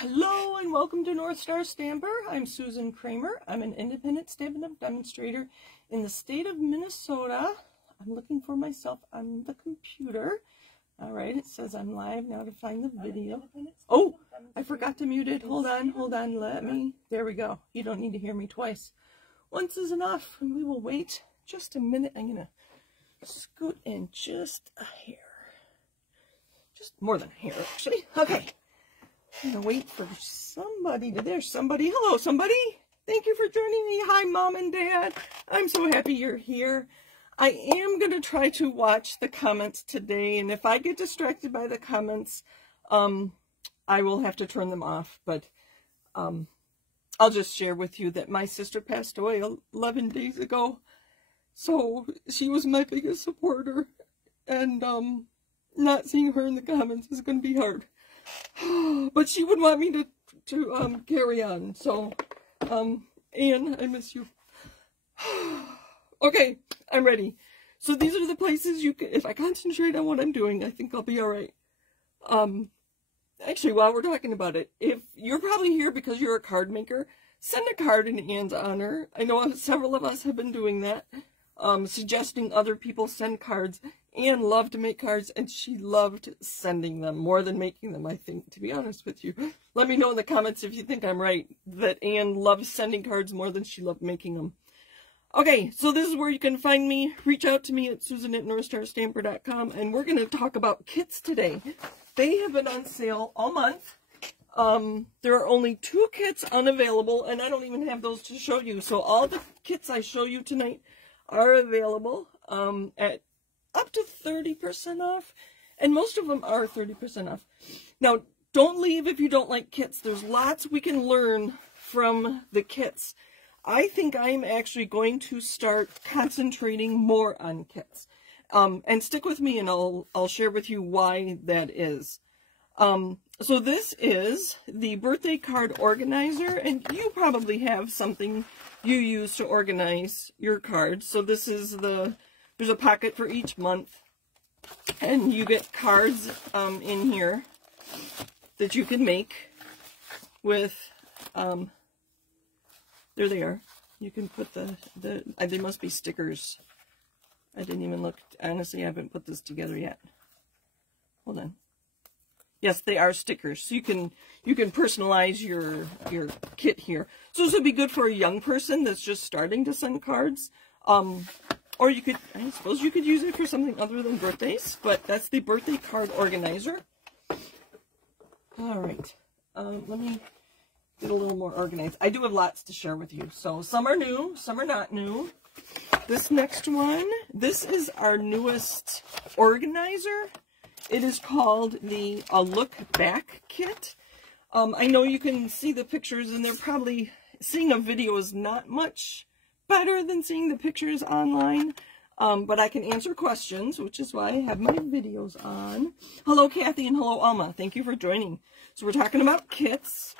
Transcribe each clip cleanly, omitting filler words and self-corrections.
Hello and welcome to North Star Stamper. I'm Susan Kramer. I'm an independent Stampin' Up! Demonstrator in the state of Minnesota. I'm looking for myself on the computer. All right, it says I'm live now to find the video. Oh, I forgot to mute it. Hold on, let me. There we go. You don't need to hear me twice. Once is enough, and we will wait just a minute. I'm going to scoot in just a hair. Just more than a hair, actually. Okay. I'm going to wait for somebody to, there's somebody. Hello, somebody. Thank you for joining me. Hi, Mom and Dad. I'm so happy you're here. I am going to try to watch the comments today, and if I get distracted by the comments, I will have to turn them off, but I'll just share with you that my sister passed away 11 days ago, so she was my biggest supporter, and not seeing her in the comments is going to be hard. But she would want me to carry on. So, Anne, I miss you. Okay, I'm ready. So these are the places you can, if I concentrate on what I'm doing, I think I'll be all right. Actually, while we're talking about it, if you're probably here because you're a card maker, send a card in Anne's honor. I know several of us have been doing that, suggesting other people send cards. Anne loved to make cards, and she loved sending them more than making them, I think, to be honest with you. Let me know in the comments if you think I'm right, that Anne loves sending cards more than she loved making them. Okay, so this is where you can find me. Reach out to me at susan@northstarstamper.com, and we're going to talk about kits today. They have been on sale all month. There are only 2 kits unavailable, and I don't even have those to show you. So all the kits I show you tonight are available at up to 30% off, and most of them are 30% off. Now, don't leave if you don't like kits. There's lots we can learn from the kits. I think I'm actually going to start concentrating more on kits. And stick with me, and I'll share with you why that is. So this is the birthday card organizer, and you probably have something you use to organize your cards. So this is there's a pocket for each month, and you get cards in here that you can make with, there they are. You can put they must be stickers. I didn't even look. Honestly, I haven't put this together yet. Hold on. Yes, they are stickers. So you can personalize your kit here. So this would be good for a young person that's just starting to send cards. Or you could, I suppose you could use it for something other than birthdays, but that's the birthday card organizer. All right, let me get a little more organized. I do have lots to share with you. So some are new, some are not new. This next one, this is our newest organizer. It is called the Look Back Kit. I know you can see the pictures, and they're probably, seeing a video is not much better than seeing the pictures online, but I can answer questions, which is why I have my videos on. Hello, Kathy, and hello, Alma. Thank you for joining. So we're talking about kits.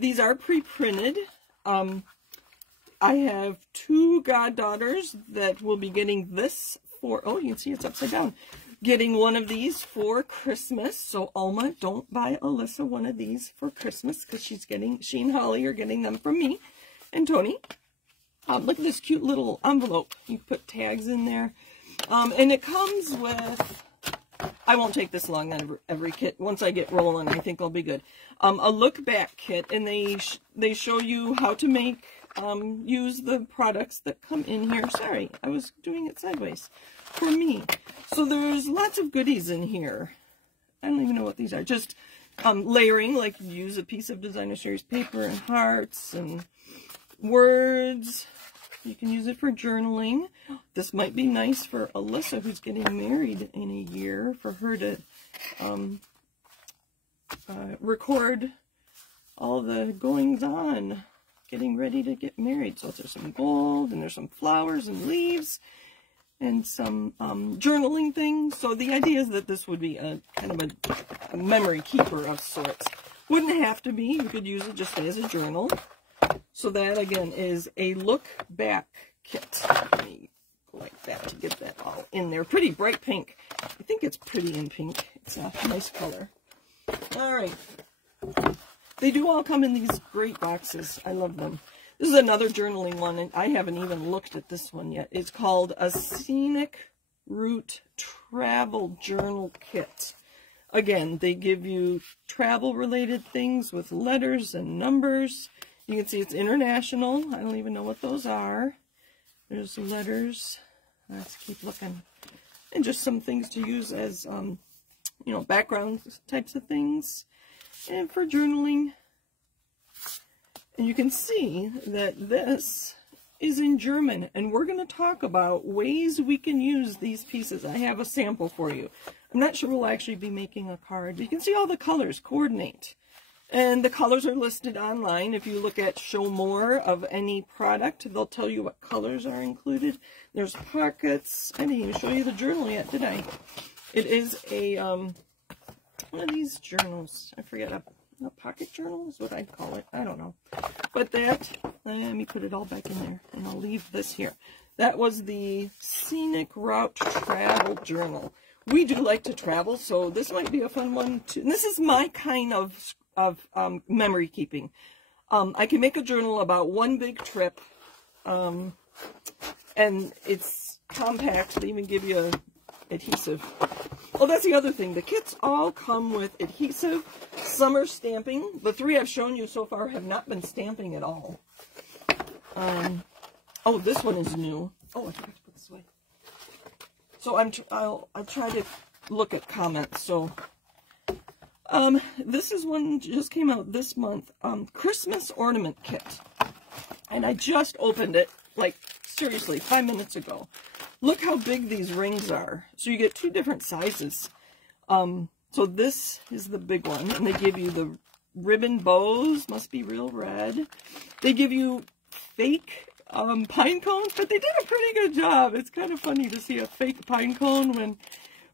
These are pre-printed. I have 2 goddaughters that will be getting this for, oh, you can see it's upside down, getting one of these for Christmas. So Alma, don't buy Alyssa one of these for Christmas, because she and Holly are getting them from me and Tony. Look at this cute little envelope. You put tags in there. And it comes with, I won't take this long on every kit. Once I get rolling, I think I'll be good. A look back kit, and they show you how to make, use the products that come in here. Sorry, I was doing it sideways for me. So there's lots of goodies in here. I don't even know what these are. Just layering, like use a piece of designer series paper and hearts and words. You can use it for journaling. This might be nice for Alyssa, who's getting married in a year, for her to record all the goings-on, getting ready to get married. So there's some gold, and there's some flowers and leaves, and some journaling things. So the idea is that this would be a kind of a memory keeper of sorts. Wouldn't have to be. You could use it just as a journal. So that, again, is a look back kit. Let me go like that to get that all in there. Pretty bright pink. I think it's pretty in pink. It's a nice color. All right. They do all come in these great boxes. I love them. This is another journaling one, and I haven't even looked at this one yet. It's called a Scenic Route Travel Journal Kit. Again, they give you travel-related things with letters and numbers. You can see it's international. I don't even know what those are. There's letters. Let's keep looking. And just some things to use as, you know, background types of things. And for journaling. And you can see that this is in German. And we're going to talk about ways we can use these pieces. I have a sample for you. I'm not sure we'll actually be making a card. You can see all the colors coordinate. And the colors are listed online. If you look at show more of any product, they'll tell you what colors are included. There's pockets. I didn't even show you the journal yet, did I? It is a, one of these journals. I forget, a pocket journal is what I'd call it. I don't know. But that, let me put it all back in there, and I'll leave this here. That was the Scenic Route Travel Journal. We do like to travel, so this might be a fun one too. And this is my kind of memory keeping. I can make a journal about one big trip, and it's compact. They even give you adhesive. Oh, that's the other thing. The kits all come with adhesive. Some are stamping. The 3 I've shown you so far have not been stamping at all. Oh, this one is new. Oh, I forgot to put this away. So I'll try to look at comments. So this is one just came out this month. Christmas ornament kit, and I just opened it like seriously 5 minutes ago. Look how big these rings are. So you get 2 different sizes. So this is the big one, and they give you the ribbon bows. Must be real red. They give you fake pine cones, but they did a pretty good job. It's kind of funny to see a fake pine cone when,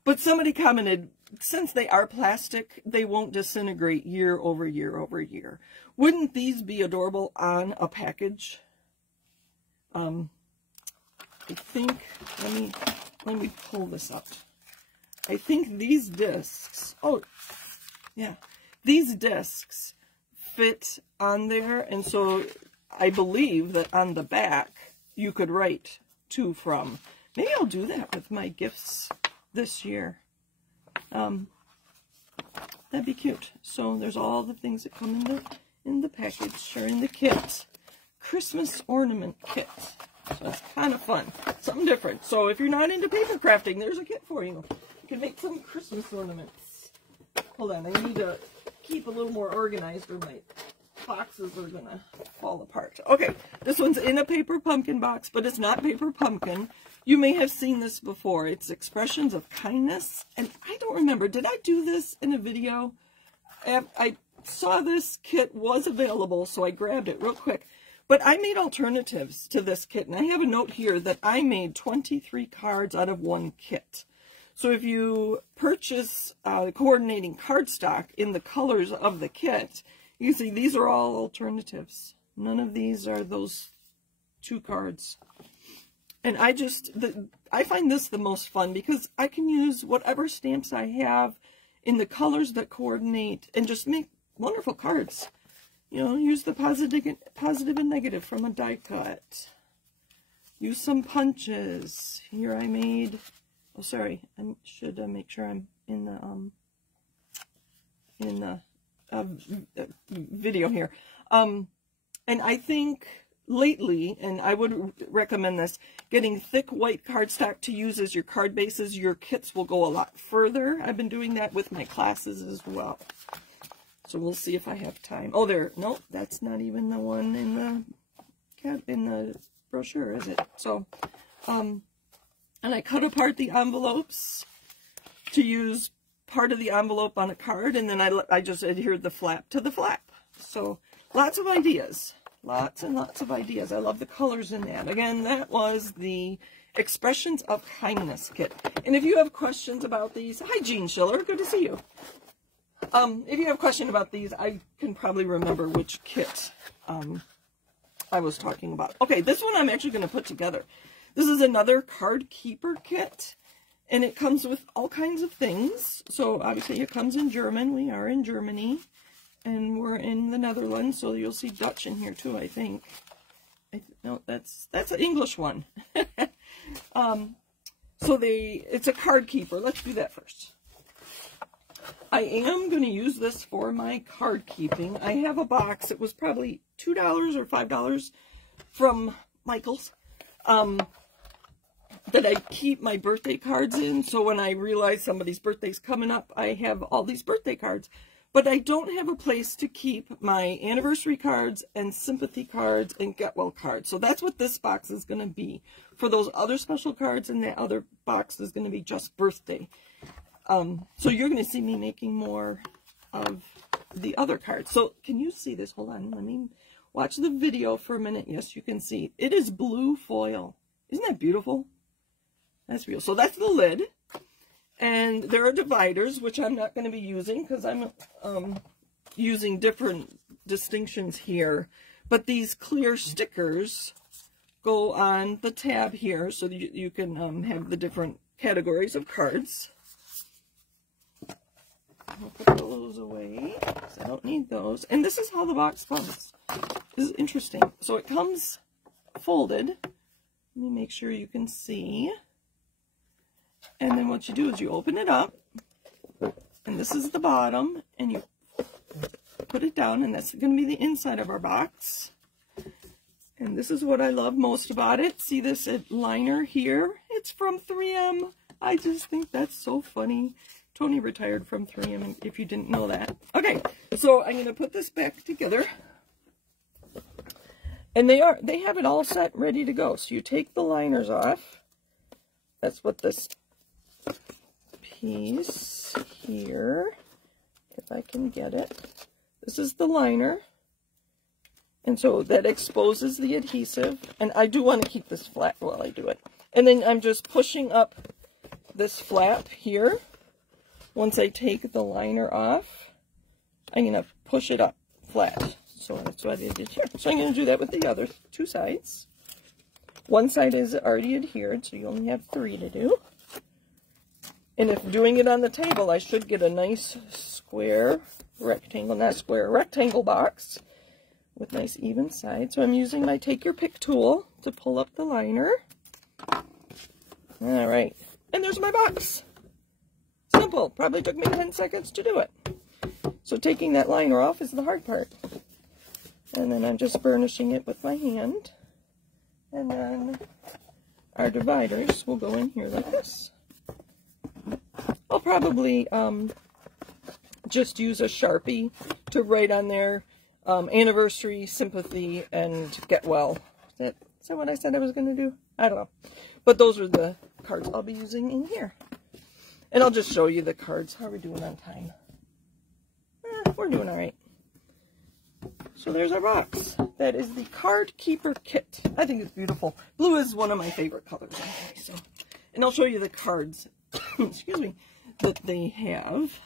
but somebody commented, since they are plastic, they won't disintegrate year over year over year. Wouldn't these be adorable on a package? I think, let me pull this up. I think these discs, oh, yeah, these discs fit on there, and so I believe that on the back, you could write to, from. Maybe I'll do that with my gifts this year. That'd be cute. So there's all the things that come in the package, or in the kit. Christmas ornament kit. So it's kind of fun. Something different. So if you're not into paper crafting, there's a kit for you. You can make some Christmas ornaments. Hold on, I need to keep a little more organized or my boxes are gonna fall apart. Okay, this one's in a paper pumpkin box, but it's not paper pumpkin. You may have seen this before. It's expressions of kindness, and I don't remember, did I do this in a video? I saw this kit was available, so I grabbed it real quick. But I made alternatives to this kit, and I have a note here that I made 23 cards out of one kit. So if you purchase coordinating cardstock in the colors of the kit, you can see these are all alternatives. None of these are those 2 cards. And I find this the most fun because I can use whatever stamps I have in the colors that coordinate and just make wonderful cards. You know, use the positive and negative from a die cut. Use some punches. Here I made, oh sorry, I should make sure I'm in the video here. And I think lately, and I would recommend this, getting thick white cardstock to use as your card bases. Your kits will go a lot further. I've been doing that with my classes as well. So we'll see if I have time. Oh, there. Nope, that's not even the one in the brochure, is it? So, and I cut apart the envelopes to use part of the envelope on a card, and then I just adhered the flap to the flap. So lots of ideas. Lots and lots of ideas. I love the colors in that. Again, that was the Expressions of Kindness kit. And if you have questions about these, hi Jean Schiller, good to see you. If you have a question about these, I can probably remember which kit I was talking about. Okay, this one I'm actually going to put together. This is another card keeper kit, and it comes with all kinds of things. So obviously it comes in German. We are in Germany. And we're in the Netherlands, so you'll see Dutch in here too, I think. No, that's an English one. So it's a card keeper. Let's do that first. I am going to use this for my card keeping. I have a box. It was probably $2 or $5 from Michael's that I keep my birthday cards in. So when I realize somebody's birthday's coming up, I have all these birthday cards. But I don't have a place to keep my anniversary cards and sympathy cards and get well cards. So that's what this box is going to be. For those other special cards, and that other box is going to be just birthday. So you're going to see me making more of the other cards. So can you see this? Hold on. Let me watch the video for a minute. Yes, you can see. It is blue foil. Isn't that beautiful? That's real. So that's the lid. And there are dividers, which I'm not going to be using because I'm using different distinctions here. But these clear stickers go on the tab here so that you can have the different categories of cards. I'll put those away because I don't need those. And this is how the box comes. This is interesting. So it comes folded. Let me make sure you can see. And then what you do is you open it up, and this is the bottom, and you put it down, and that's going to be the inside of our box. And this is what I love most about it. See this liner here? It's from 3M. I just think that's so funny. Tony retired from 3M, if you didn't know that. Okay, so I'm going to put this back together. And they have it all set, ready to go. So you take the liners off. That's what this piece here, if I can get it. This is the liner. And so that exposes the adhesive. And I do want to keep this flat while I do it. And then I'm just pushing up this flap here. Once I take the liner off, I'm going to push it up flat. So that's what I did here. So I'm going to do that with the other two sides. One side is already adhered, so you only have 3 to do. And if doing it on the table, I should get a nice square, rectangle, not square, rectangle box with nice even sides. So I'm using my Take Your Pick tool to pull up the liner. All right. And there's my box. Simple. Probably took me 10 seconds to do it. So taking that liner off is the hard part. And then I'm just burnishing it with my hand. And then our dividers will go in here like this. I'll probably just use a Sharpie to write on there anniversary, sympathy, and get well. Is that what I said I was going to do? I don't know. But those are the cards I'll be using in here. And I'll just show you the cards. How are we doing on time? We're doing all right. So there's our box. That is the Card Keeper Kit. I think it's beautiful. Blue is one of my favorite colors anyway. So, and I'll show you the cards, excuse me, that they have.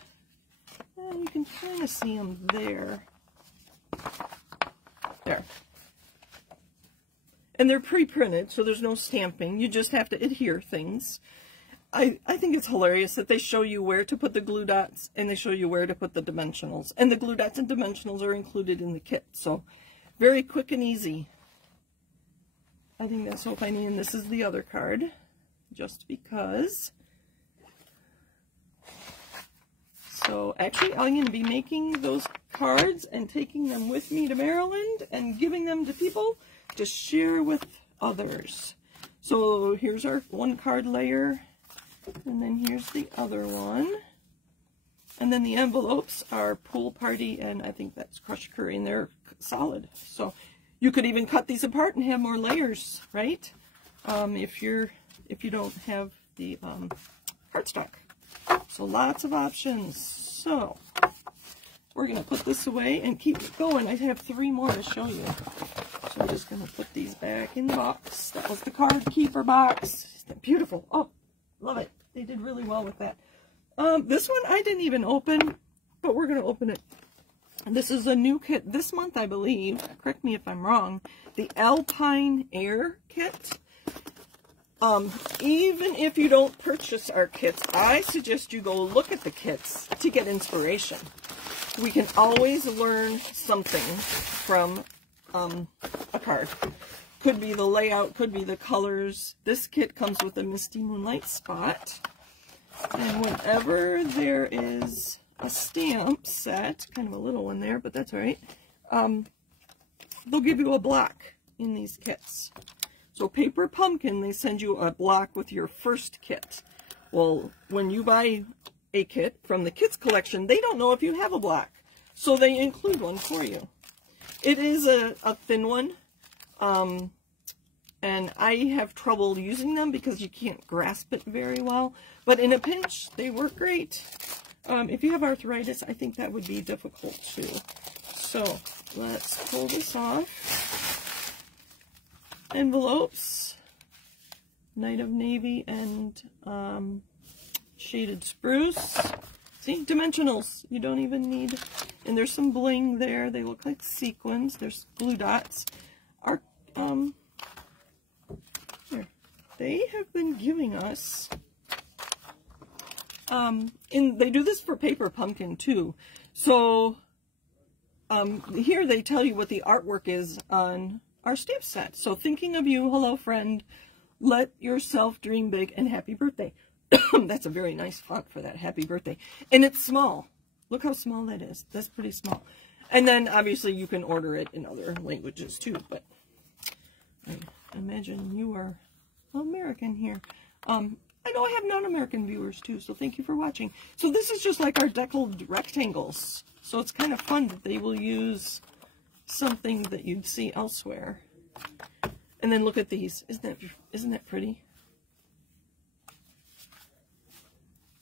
You can kind of see them there. There. And they're pre-printed, so there's no stamping. You just have to adhere things. I think it's hilarious that they show you where to put the glue dots and they show you where to put the dimensionals. And the glue dots and dimensionals are included in the kit. So very quick and easy. I think that's so funny. And this is the other card, just because. So actually I'm going to be making those cards and taking them with me to Maryland and giving them to people to share with others. So here's our one card layer. And then here's the other one. And then the envelopes are Pool Party, and I think that's Crushed Curry, and they're solid. So you could even cut these apart and have more layers, right? If you don't have the cardstock. So lots of options. So we're going to put this away and keep it going. I have 3 more to show you. So I'm just going to put these back in the box. That was the Card Keeper box. Isn't that beautiful? Oh, love it. They did really well with that. This one I didn't even open, but we're going to open it. This is a new kit this month, I believe. Correct me if I'm wrong. The Alpine Air kit. Even if you don't purchase our kits, I suggest you go look at the kits to get inspiration. We can always learn something from a card. Could be the layout, could be the colors. This kit comes with a Misty Moonlight spot. And whenever there is a stamp set, kind of a little one there, but that's all right, they'll give you a block in these kits. So Paper Pumpkin, they send you a block with your first kit. Well, when you buy a kit from the Kits collection, they don't know if you have a block. So they include one for you. It is a thin one. And I have trouble using them because you can't grasp it very well. But in a pinch, they work great. If you have arthritis, I think that would be difficult too. So let's pull this off. Envelopes. Night of Navy and Shaded Spruce. See, dimensionals. You don't even need... And there's some bling there. They look like sequins. There's blue dots. Here. They have been giving us... they do this for Paper Pumpkin too. So here they tell you what the artwork is on our stamp set. So thinking of you, hello friend, let yourself dream big, and happy birthday. That's a very nice font for that, happy birthday. And it's small. Look how small that is. That's pretty small. And then obviously you can order it in other languages too, but I imagine you are American here. I know I have non-American viewers too, so thank you for watching. So this is just like our deckled rectangles. So it's kind of fun that they will use something that you'd see elsewhere. And then look at these. Isn't that pretty?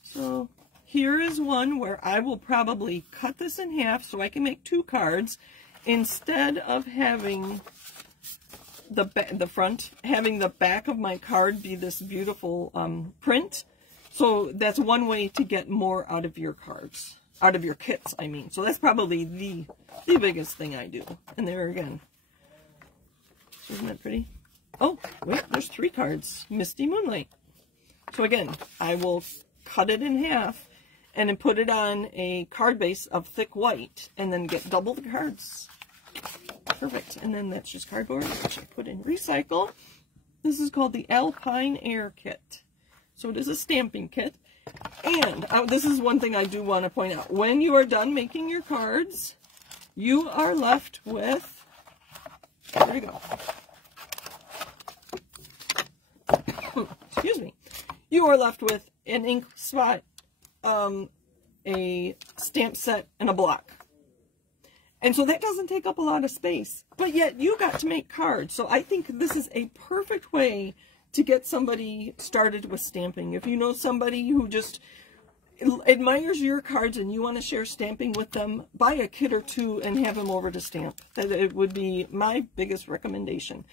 So here is one where I will probably cut this in half so I can make 2 cards instead of having the front, having the back of my card be this beautiful print. So that's one way to get more out of your cards, out of your kits, I mean. So that's probably the biggest thing I do. And there again. Isn't that pretty? Oh, wait, there's 3 cards. Misty Moonlight. So again, I will cut it in half and then put it on a card base of thick white and then get double the cards. Perfect. And then that's just cardboard, which I put in recycle. This is called the Alpine Air Kit. So it is a stamping kit. And this is one thing I do want to point out. When you are done making your cards, you are left with, there you go. Excuse me. You are left with an ink spot, a stamp set, and a block. And so that doesn't take up a lot of space, but yet you got to make cards. So I think this is a perfect way to get somebody started with stamping. If you know somebody who just admires your cards and you want to share stamping with them, buy a kit or 2 and have them over to stamp. That would be my biggest recommendation.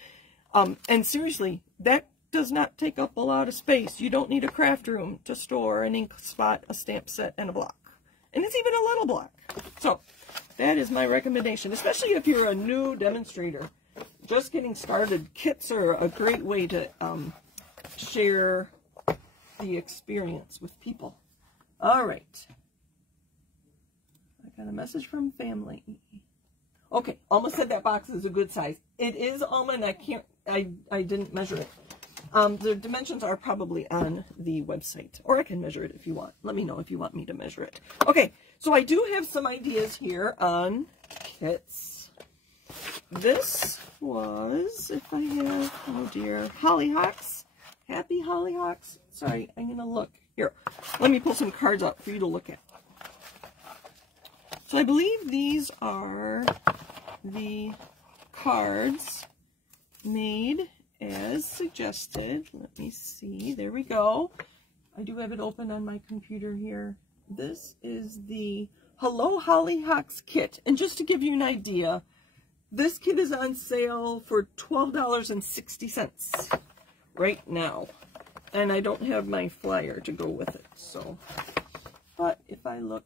And seriously, that does not take up a lot of space. You don't need a craft room to store an ink spot, a stamp set, and a block. And it's even a little block. So that is my recommendation, especially if you're a new demonstrator. Just getting started, kits are a great way to share the experience with people. All right. I got a message from family. Okay, Alma said that box is a good size. It is, Alma, and I didn't measure it. The dimensions are probably on the website, or I can measure it if you want. Let me know if you want me to measure it. Okay, so I do have some ideas here on kits. This was, if I have, oh dear, hollyhocks. Happy hollyhocks. Sorry, I'm going to look. Here, let me pull some cards out for you to look at. So I believe these are the cards made as suggested. Let me see. There we go. I do have it open on my computer here. This is the Hello Hollyhocks kit. And just to give you an idea, this kit is on sale for $12.60 right now. And I don't have my flyer to go with it. So, but if I look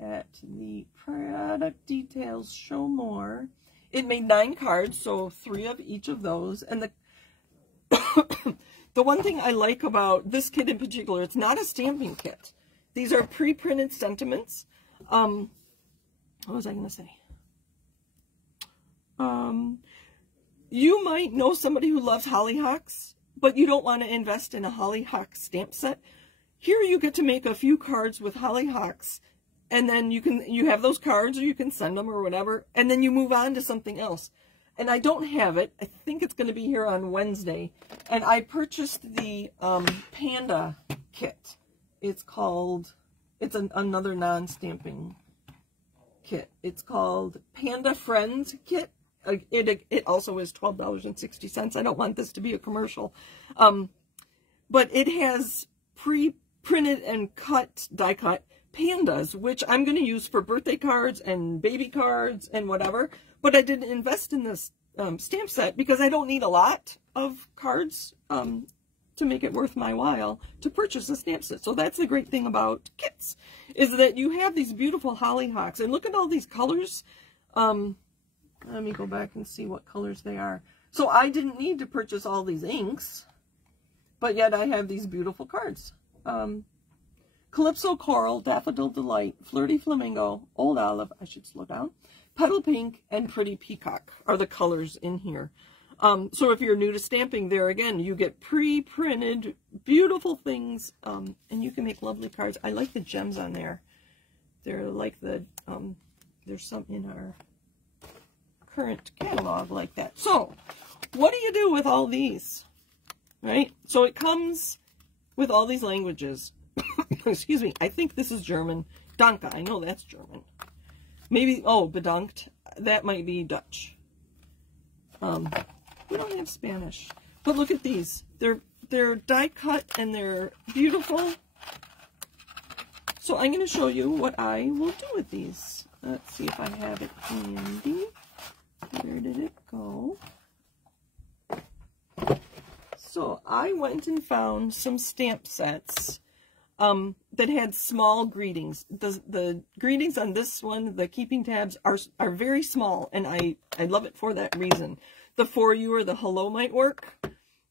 at the product details, show more. It made 9 cards, so 3 of each of those. And the one thing I like about this kit in particular, it's not a stamping kit. These are pre-printed sentiments. What was I going to say? You might know somebody who loves hollyhocks, but you don't want to invest in a hollyhock stamp set. Here you get to make a few cards with hollyhocks, and then you have those cards, or you can send them or whatever, and then you move on to something else. And I don't have it. I think it's going to be here on Wednesday. And I purchased the Panda kit. It's another non-stamping kit. It's called Panda Friends Kit. It also is $12.60. I don't want this to be a commercial. But it has pre-printed and die-cut pandas, which I'm going to use for birthday cards and baby cards and whatever. But I didn't invest in this stamp set because I don't need a lot of cards to make it worth my while to purchase a stamp set. So that's the great thing about kits, is that you have these beautiful hollyhocks. And look at all these colors. Let me go back and see what colors they are. So I didn't need to purchase all these inks, but yet I have these beautiful cards. Calypso Coral, Daffodil Delight, Flirty Flamingo, Old Olive, I should slow down, Petal Pink, and Pretty Peacock are the colors in here. So if you're new to stamping, there again, you get pre-printed, beautiful things, and you can make lovely cards. I like the gems on there. They're like there's some in our current catalog like that. So, what do you do with all these? Right? So it comes with all these languages. Excuse me, I think this is German. Danke, I know that's German. Maybe, oh, bedankt, that might be Dutch. We don't have Spanish. But look at these. They're die cut and they're beautiful. So I'm going to show you what I will do with these. Let's see if I have it handy. Where did it go? So I went and found some stamp sets that had small greetings. The greetings on this one, the keeping tabs, are very small, and I love it for that reason. The for you or the hello might work.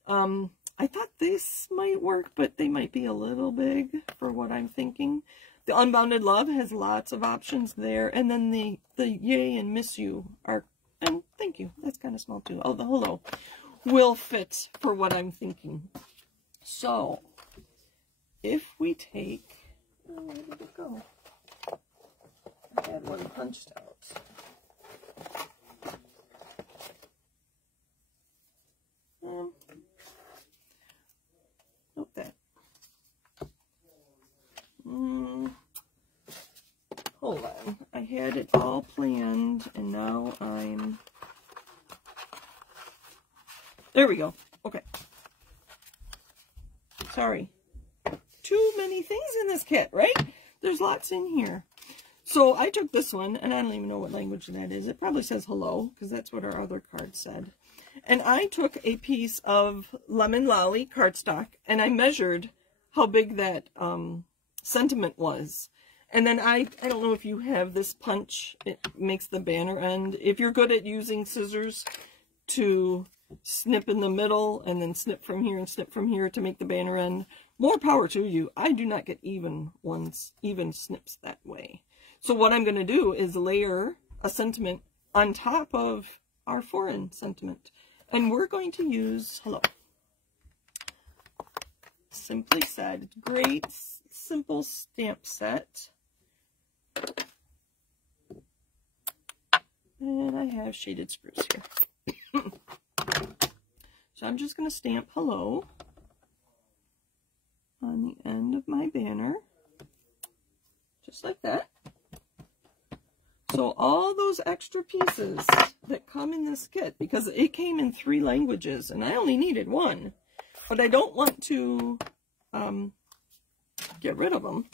I thought this might work, but they might be a little big for what I'm thinking. The Unbounded Love has lots of options there, and then the yay and miss you are, and thank you, that's kind of small too. Oh, the hello will fit for what I'm thinking. So, if we take, oh, where did it go? I had one punched out. Nope, that. Hold on. I had it all planned, and now I'm... There we go. Okay. Sorry. Too many things in this kit, right? There's lots in here. So I took this one, and I don't even know what language that is. It probably says hello, because that's what our other card said. And I took a piece of Lemon Lolly cardstock, and I measured how big that sentiment was. And then I don't know if you have this punch. It makes the banner end. If you're good at using scissors to snip in the middle and then snip from here and snip from here to make the banner end, more power to you. I do not get even snips that way. So what I'm going to do is layer a sentiment on top of our foreign sentiment. And we're going to use hello. Simply Said. Great, simple stamp set. And I have shaded spruce here. So I'm just going to stamp hello on the end of my banner. Just like that. So all those extra pieces that come in this kit, because it came in 3 languages and I only needed 1, but I don't want to get rid of them.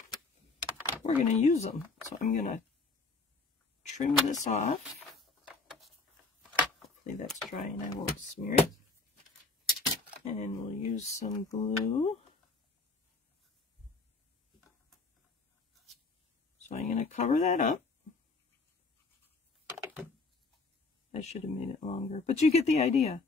We're going to use them. So I'm going to trim this off. Hopefully that's dry and I won't smear it. And we'll use some glue. So I'm going to cover that up. I should have made it longer, but you get the idea.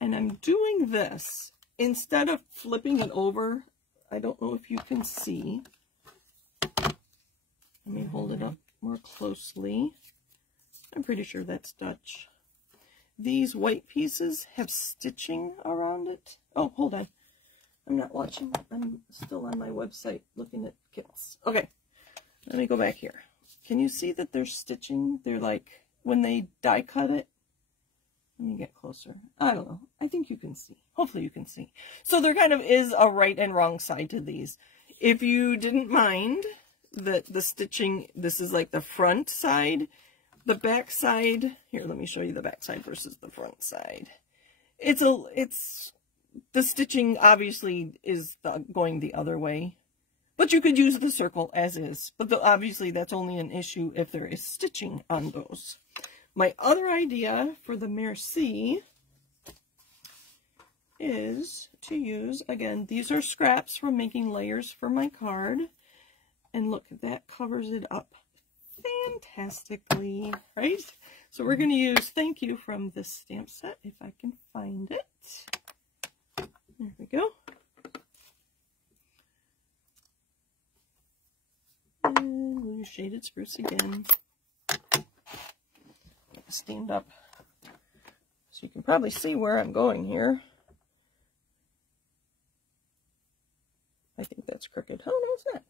And I'm doing this instead of flipping it over. I don't know if you can see. hold it up more closely. I'm pretty sure that's Dutch. These white pieces have stitching around it. Oh, hold on. I'm not watching. I'm still on my website looking at kits. Okay, let me go back here. Can you see that there's stitching? They're like, when they die cut it. Let me get closer. I don't know. I think you can see. Hopefully you can see. So there kind of is a right and wrong side to these. If you didn't mind that the stitching, this is like the front side. The back side, here, let me show you the back side versus the front side. The stitching obviously is going the other way, but you could use the circle as is. But obviously that's only an issue if there is stitching on those. My other idea for the Merci is to use, again, these are scraps from making layers for my card. And look, that covers it up fantastically, right? So we're going to use Thank You from this stamp set, if I can find it. There we go. And we'll use Shaded Spruce again. Stand up so you can probably see where I'm going here. I think that's crooked. Oh, no, it's not.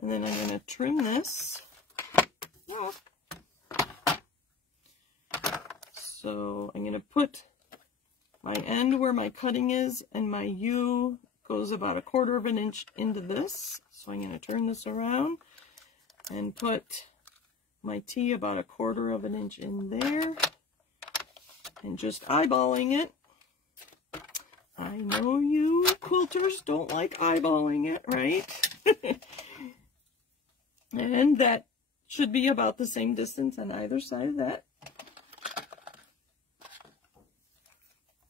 And then I'm going to trim this. Oh. So I'm going to put my end where my cutting is, and my U goes about 1/4 of an inch into this. So I'm going to turn this around and put my T about 1/4 of an inch in there. And just eyeballing it. I know you quilters don't like eyeballing it, right? And that should be about the same distance on either side of that.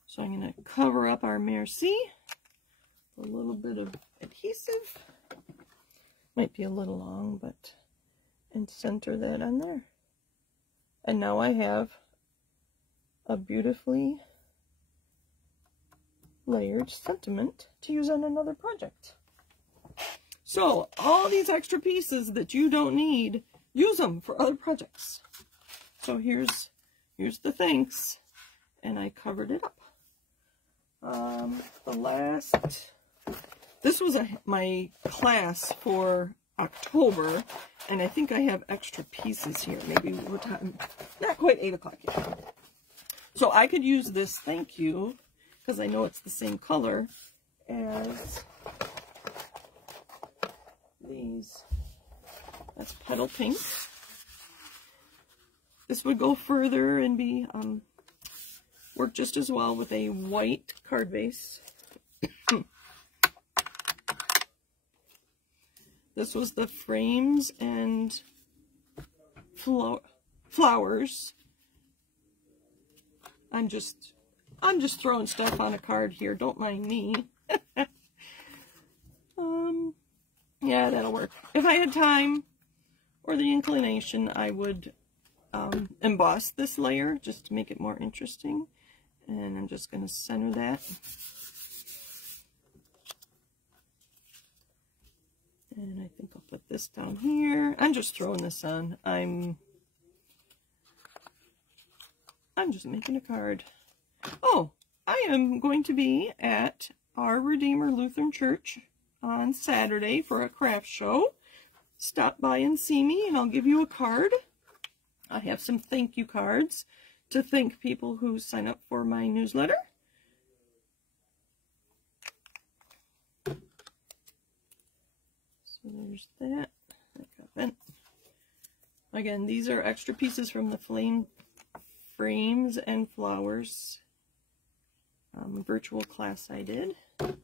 So I'm going to cover up our Merci. A little bit of adhesive. Might be a little long, but... and center that on there. And now I have a beautifully layered sentiment to use on another project. So, all these extra pieces that you don't need, use them for other projects. So here's the thanks, and I covered it up. This was my class for October, and I think I have extra pieces here. Maybe we're talking, not quite 8 o'clock yet. So I could use this Thank You, because I know it's the same color as these. That's Petal Pink. This would go further and be work just as well with a white card base. This was the frames and flowers. I'm just throwing stuff on a card here. Don't mind me. Yeah, that'll work. If I had time or the inclination, I would emboss this layer just to make it more interesting. And I'm just going to center that. And I think I'll put this down here. I'm just throwing this on. I'm just making a card. Oh, I am going to be at our Redeemer Lutheran Church on Saturday for a craft show. Stop by and see me and I'll give you a card. I have some thank you cards to thank people who sign up for my newsletter. So there's that. That got bent. Again, these are extra pieces from the frames and flowers virtual class I did. And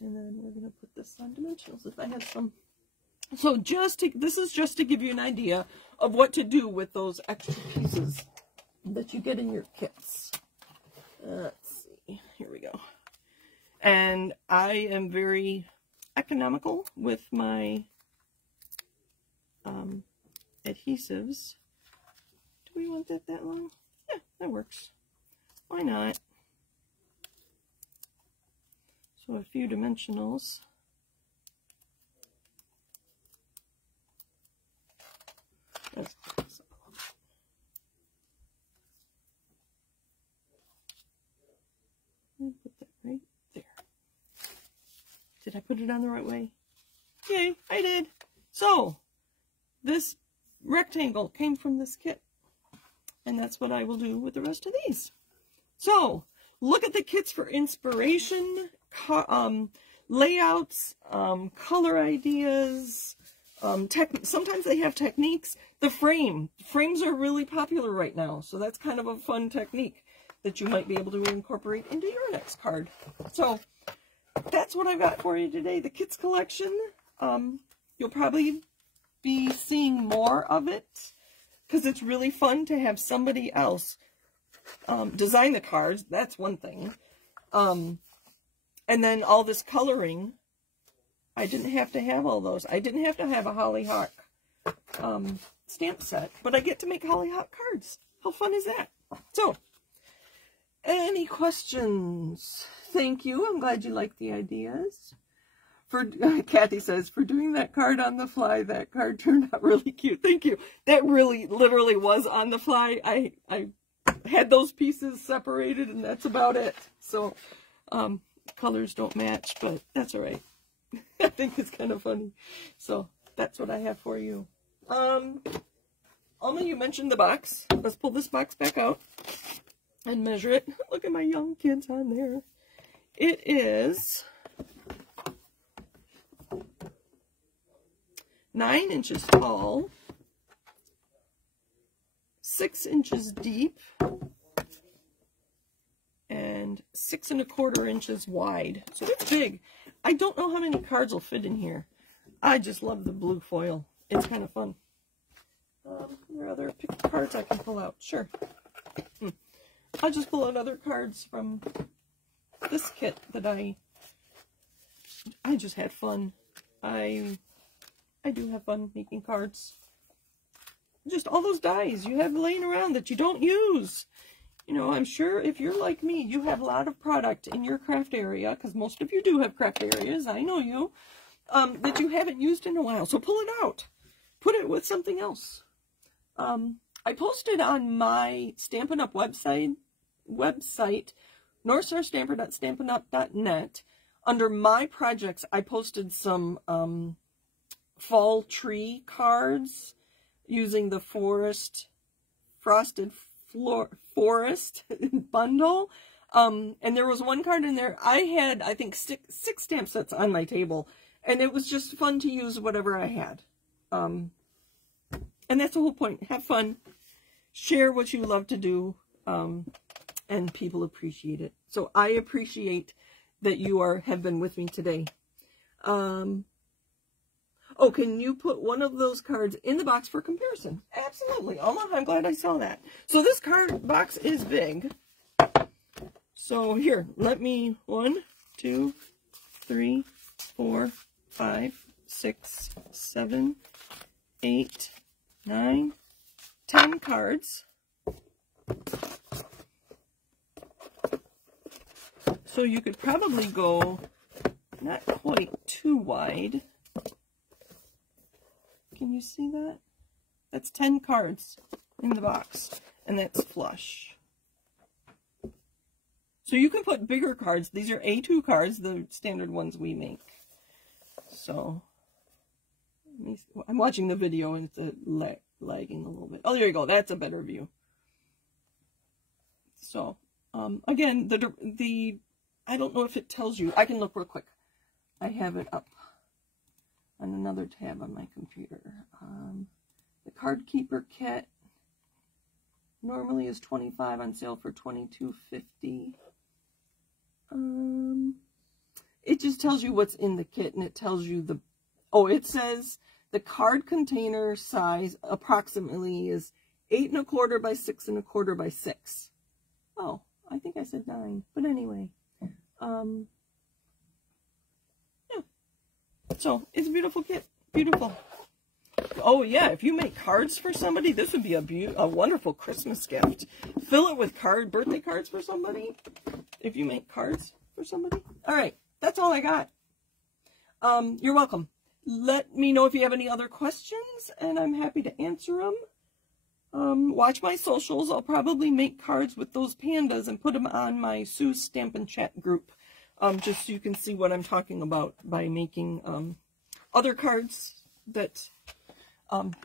then we're going to put this on dimensionals if I have some. So this is just to give you an idea of what to do with those extra pieces that you get in your kits. Let's see. Here we go. And I am very economical with my adhesives. Do we want that long? Yeah, that works. Why not? So a few dimensionals. That's possible. Put that right there. Did I put it on the right way? Yay, I did. So, this rectangle came from this kit. And that's what I will do with the rest of these. So, look at the kits for inspiration, layouts, color ideas. Sometimes they have techniques. The frames are really popular right now. So that's kind of a fun technique that you might be able to incorporate into your next card. So, that's what I've got for you today. The kits collection. You'll probably be seeing more of it because it's really fun to have somebody else design the cards. That's one thing. And then all this coloring. I didn't have to have all those. I didn't have to have a Hollyhock stamp set, but I get to make Hollyhock cards. How fun is that? So, any questions? Thank you. I'm glad you liked the ideas. Kathy says, for doing that card on the fly, that card turned out really cute. Thank you. That really, literally was on the fly. I had those pieces separated, and that's about it. So, colors don't match, but that's all right. I think it's kind of funny. So, that's what I have for you. Alma, you mentioned the box. Let's pull this box back out and measure it. Look at my young kids on there. It is 9 inches tall, 6 inches deep, and 6 1/4 inches wide. So it's big. I don't know how many cards will fit in here. I just love the blue foil. It's kind of fun. There are other cards I can pull out. Sure. I'll just pull out other cards from this kit that I just had fun. I do have fun making cards. Just all those dies you have laying around that you don't use. You know, I'm sure if you're like me, you have a lot of product in your craft area, because most of you do have craft areas, I know you, that you haven't used in a while. So pull it out. Put it with something else. I posted on my Stampin' Up website northstarstamper.stampinup.net. Under my projects, I posted some fall tree cards using the frosted forest bundle. And there was one card in there. I had, I think, six stamp sets on my table. And it was just fun to use whatever I had. And that's the whole point. Have fun. Share what you love to do. And people appreciate it. So I appreciate that you have been with me today. Oh, can you put one of those cards in the box for comparison? Absolutely. Alma, I'm glad I saw that. So this card box is big. So here, let me 1, 2, 3, 4, 5, 6, 7, 8, 9, 10 cards. So you could probably go not quite too wide. Can you see that? That's 10 cards in the box, and that's flush. So you can put bigger cards. These are A2 cards, the standard ones we make. So, I'm watching the video and it's lagging a little bit. Oh, there you go. That's a better view. So, again, I don't know if it tells you. I can look real quick. I have it up on another tab on my computer. The Card Keeper kit normally is $25, on sale for $22.50. It just tells you what's in the kit, and it tells you it says the card container size approximately is 8 1/4 by 6 1/4 by 6. Oh, I think I said 9, but anyway. Yeah. So, it's a beautiful kit. Beautiful. Oh, yeah, if you make cards for somebody, this would be a wonderful Christmas gift. Fill it with birthday cards for somebody, if you make cards for somebody. All right. that's all I got. You're welcome. Let me know if you have any other questions, and I'm happy to answer them. Watch my socials. I'll probably make cards with those pandas and put them on my Sue's Stampin' Chat group, just so you can see what I'm talking about by making other cards that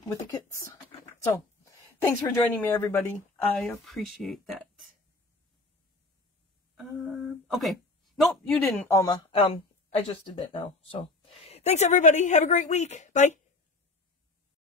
with the kits. So, thanks for joining me, everybody. I appreciate that. Okay. Nope, you didn't, Alma. I just did that now. So, thanks, everybody. Have a great week. Bye.